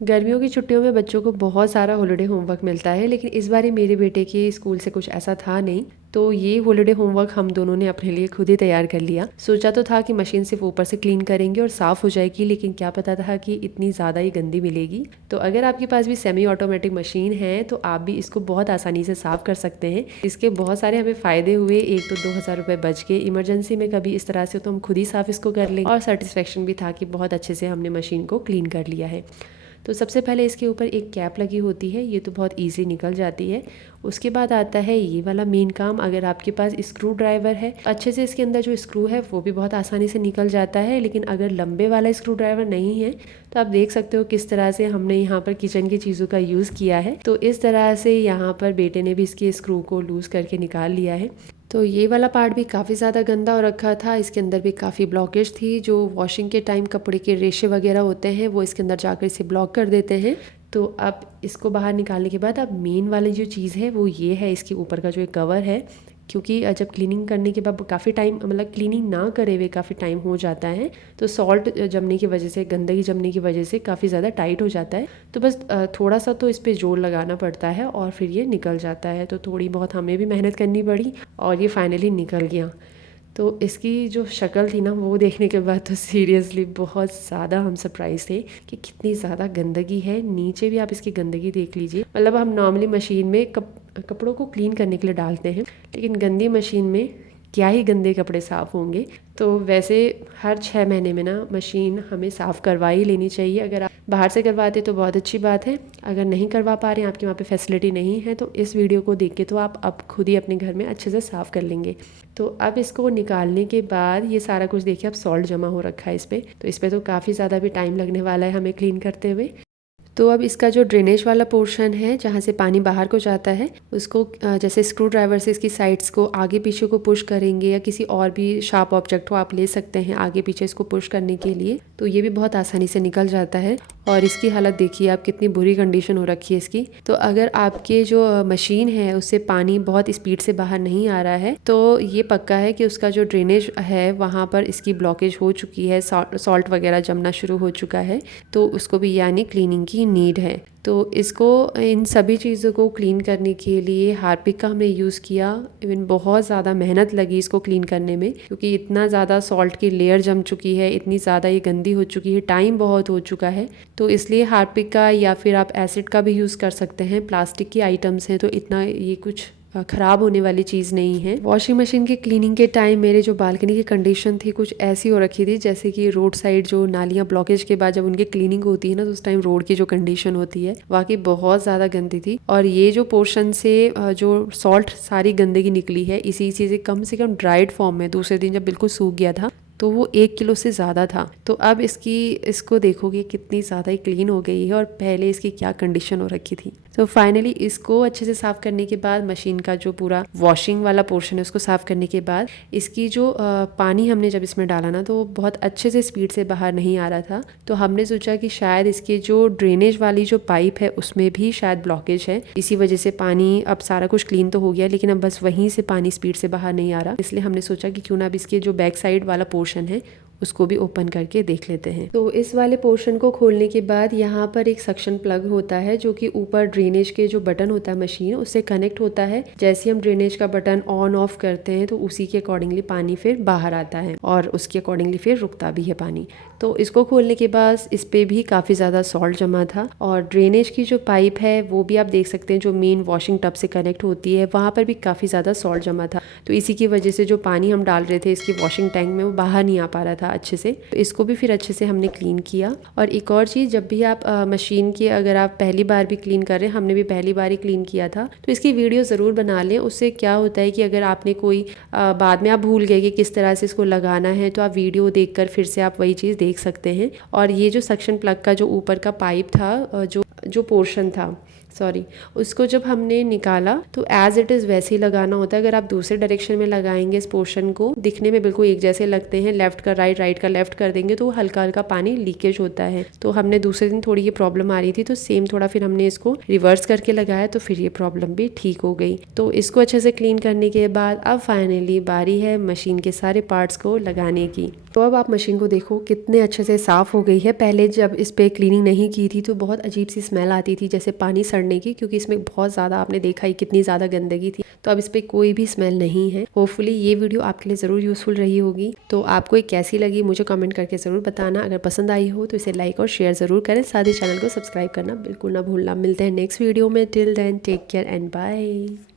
गर्मियों की छुट्टियों में बच्चों को बहुत सारा हॉलिडे होमवर्क मिलता है, लेकिन इस बार मेरे बेटे के स्कूल से कुछ ऐसा था नहीं। तो ये हॉलिडे होमवर्क हम दोनों ने अपने लिए खुद ही तैयार कर लिया। सोचा तो था कि मशीन सिर्फ ऊपर से क्लीन करेंगे और साफ़ हो जाएगी, लेकिन क्या पता था कि इतनी ज़्यादा ही गंदी मिलेगी। तो अगर आपके पास भी सेमी ऑटोमेटिक मशीन है तो आप भी इसको बहुत आसानी से साफ़ कर सकते हैं। इसके बहुत सारे हमें फ़ायदे हुए। एक तो 2000 रुपये बच के, इमरजेंसी में कभी इस तरह से तो हम खुद ही साफ़ इसको कर लेंगे, और सेटिस्फेक्शन भी था कि बहुत अच्छे से हमने मशीन को क्लीन कर लिया है। तो सबसे पहले इसके ऊपर एक कैप लगी होती है, ये तो बहुत इजी निकल जाती है। उसके बाद आता है ये वाला मेन काम। अगर आपके पास स्क्रू ड्राइवर है, अच्छे से इसके अंदर जो स्क्रू है वो भी बहुत आसानी से निकल जाता है। लेकिन अगर लंबे वाला स्क्रू ड्राइवर नहीं है तो आप देख सकते हो किस तरह से हमने यहाँ पर किचन की चीज़ों का यूज़ किया है। तो इस तरह से यहाँ पर बेटे ने भी इसके स्क्रू को लूज़ करके निकाल लिया है। तो ये वाला पार्ट भी काफ़ी ज़्यादा गंदा हो रखा था, इसके अंदर भी काफ़ी ब्लॉकेज थी। जो वॉशिंग के टाइम कपड़े के रेशे वगैरह होते हैं वो इसके अंदर जाकर इसे ब्लॉक कर देते हैं। तो अब इसको बाहर निकालने के बाद अब मेन वाली जो चीज़ है वो ये है, इसके ऊपर का जो एक कवर है। क्योंकि जब क्लीनिंग करने के बाद काफ़ी टाइम, मतलब क्लीनिंग ना करे हुए काफ़ी टाइम हो जाता है, तो सॉल्ट जमने की वजह से, गंदगी जमने की वजह से काफ़ी ज़्यादा टाइट हो जाता है। तो बस थोड़ा सा तो इस पर जोर लगाना पड़ता है और फिर ये निकल जाता है। तो थोड़ी बहुत हमें भी मेहनत करनी पड़ी और ये फाइनली निकल गया। तो इसकी जो शक्ल थी ना, वो देखने के बाद तो सीरियसली बहुत ज़्यादा हम सरप्राइज थे कि कितनी ज़्यादा गंदगी है। नीचे भी आप इसकी गंदगी देख लीजिए। मतलब हम नॉर्मली मशीन में कपड़ों को क्लीन करने के लिए डालते हैं, लेकिन गंदी मशीन में क्या ही गंदे कपड़े साफ़ होंगे। तो वैसे हर 6 महीने में ना मशीन हमें साफ़ करवा ही लेनी चाहिए। अगर आप बाहर से करवाते तो बहुत अच्छी बात है, अगर नहीं करवा पा रहे हैं, आपके वहाँ पे फैसिलिटी नहीं है, तो इस वीडियो को देख के तो आप अब खुद ही अपने घर में अच्छे से साफ़ कर लेंगे। तो अब इसको निकालने के बाद ये सारा कुछ देखिए, अब सॉल्ट जमा हो रखा है इस पर। तो इस पर तो काफ़ी ज़्यादा भी टाइम लगने वाला है हमें क्लीन करते हुए। तो अब इसका जो ड्रेनेज वाला पोर्शन है, जहाँ से पानी बाहर को जाता है, उसको जैसे स्क्रू ड्राइवर से इसकी साइड्स को आगे पीछे को पुश करेंगे, या किसी और भी शार्प ऑब्जेक्ट को आप ले सकते हैं आगे पीछे इसको पुश करने के लिए, तो ये भी बहुत आसानी से निकल जाता है। और इसकी हालत देखिए आप, कितनी बुरी कंडीशन हो रखी है इसकी। तो अगर आपके जो मशीन है उससे पानी बहुत स्पीड से बाहर नहीं आ रहा है, तो ये पक्का है कि उसका जो ड्रेनेज है वहाँ पर इसकी ब्लॉकेज हो चुकी है, सॉल्ट वगैरह जमना शुरू हो चुका है। तो उसको भी यानी क्लीनिंग की नीड है। तो इसको, इन सभी चीज़ों को क्लीन करने के लिए हार्पिक का हमने यूज़ किया। इवन बहुत ज़्यादा मेहनत लगी इसको क्लीन करने में, क्योंकि इतना ज़्यादा सॉल्ट की लेयर जम चुकी है, इतनी ज़्यादा ये गंदी हो चुकी है, टाइम बहुत हो चुका है। तो इसलिए हार्पिक का, या फिर आप एसिड का भी यूज़ कर सकते हैं। प्लास्टिक की आइटम्स हैं तो इतना ये कुछ ख़राब होने वाली चीज़ नहीं है। वॉशिंग मशीन की क्लीनिंग के टाइम मेरे जो बालकनी की कंडीशन थी कुछ ऐसी हो रखी थी, जैसे कि रोड साइड जो नालियाँ ब्लॉकेज के बाद जब उनकी क्लीनिंग होती है ना, तो उस टाइम रोड की जो कंडीशन होती है वाकई बहुत ज़्यादा गंदी थी। और ये जो पोर्शन से जो सॉल्ट सारी गंदगी निकली है, इसी से कम ड्राइड फॉर्म में दूसरे दिन जब बिल्कुल सूख गया था, तो वो 1 किलो से ज़्यादा था। तो अब इसको देखोगे कितनी ज़्यादा ही क्लीन हो गई है, और पहले इसकी क्या कंडीशन हो रखी थी। तो फाइनली इसको अच्छे से साफ़ करने के बाद, मशीन का जो पूरा वॉशिंग वाला पोर्शन है उसको साफ़ करने के बाद, इसकी जो पानी हमने जब इसमें डाला ना, तो बहुत अच्छे से स्पीड से बाहर नहीं आ रहा था। तो हमने सोचा कि शायद इसके जो ड्रेनेज वाली जो पाइप है उसमें भी शायद ब्लॉकेज है, इसी वजह से पानी, अब सारा कुछ क्लीन तो हो गया लेकिन अब बस वहीं से पानी स्पीड से बाहर नहीं आ रहा। इसलिए हमने सोचा कि क्यों ना अब इसके जो बैक साइड वाला पोर्शन है उसको भी ओपन करके देख लेते हैं। तो इस वाले पोर्शन को खोलने के बाद यहाँ पर एक सक्शन प्लग होता है, जो कि ऊपर ड्रेनेज के जो बटन होता है मशीन, उससे कनेक्ट होता है। जैसे हम ड्रेनेज का बटन ऑन ऑफ करते हैं तो उसी के अकॉर्डिंगली पानी फिर बाहर आता है, और उसके अकॉर्डिंगली फिर रुकता भी है पानी। तो इसको खोलने के बाद इस पे भी काफ़ी ज़्यादा सॉल्ट जमा था, और ड्रेनेज की जो पाइप है वो भी आप देख सकते हैं, जो मेन वॉशिंग टब से कनेक्ट होती है, वहाँ पर भी काफ़ी ज़्यादा सॉल्ट जमा था। तो इसी की वजह से जो पानी हम डाल रहे थे इसकी वॉशिंग टैंक में, वो बाहर नहीं आ पा रहा था अच्छे से। तो इसको भी फिर अच्छे से हमने क्लीन किया। और एक और चीज़, जब भी आप मशीन की, अगर आप पहली बार भी क्लीन कर रहे हैं, हमने भी पहली बार ही क्लीन किया था, तो इसकी वीडियो ज़रूर बना लें। उससे क्या होता है कि अगर आपने कोई बाद में आप भूल गए कि किस तरह से इसको लगाना है, तो आप वीडियो देखकर फिर से आप वही चीज़ देख सकते हैं। और ये जो सक्शन प्लग का जो ऊपर का पाइप था, जो पोर्शन था, सॉरी, उसको जब हमने निकाला तो एज इट इज़ वैसे ही लगाना होता है। अगर आप दूसरे डायरेक्शन में लगाएंगे इस पोर्शन को, दिखने में बिल्कुल एक जैसे लगते हैं, लेफ्ट का राइट, राइट का लेफ्ट कर देंगे तो हल्का हल्का पानी लीकेज होता है। तो हमने दूसरे दिन थोड़ी ये प्रॉब्लम आ रही थी, तो सेम थोड़ा फिर हमने इसको रिवर्स करके लगाया, तो फिर ये प्रॉब्लम भी ठीक हो गई। तो इसको अच्छे से क्लीन करने के बाद अब फाइनली बारी है मशीन के सारे पार्ट्स को लगाने की। तो अब आप मशीन को देखो कितने अच्छे से साफ़ हो गई है। पहले जब इस पर क्लीनिंग नहीं की थी तो बहुत अजीब सी स्मेल आती थी, जैसे पानी सड़ने की, क्योंकि इसमें बहुत ज़्यादा आपने देखा ही कितनी ज़्यादा गंदगी थी। तो अब इस पर कोई भी स्मेल नहीं है। होपफुली ये वीडियो आपके लिए ज़रूर यूज़फुल रही होगी। तो आपको ये कैसी लगी मुझे कमेंट करके ज़रूर बताना। अगर पसंद आई हो तो इसे लाइक और शेयर ज़रूर करें, साथ ही चैनल को सब्सक्राइब करना बिल्कुल ना भूलना। मिलते हैं नेक्स्ट वीडियो में। Till then take care and bye.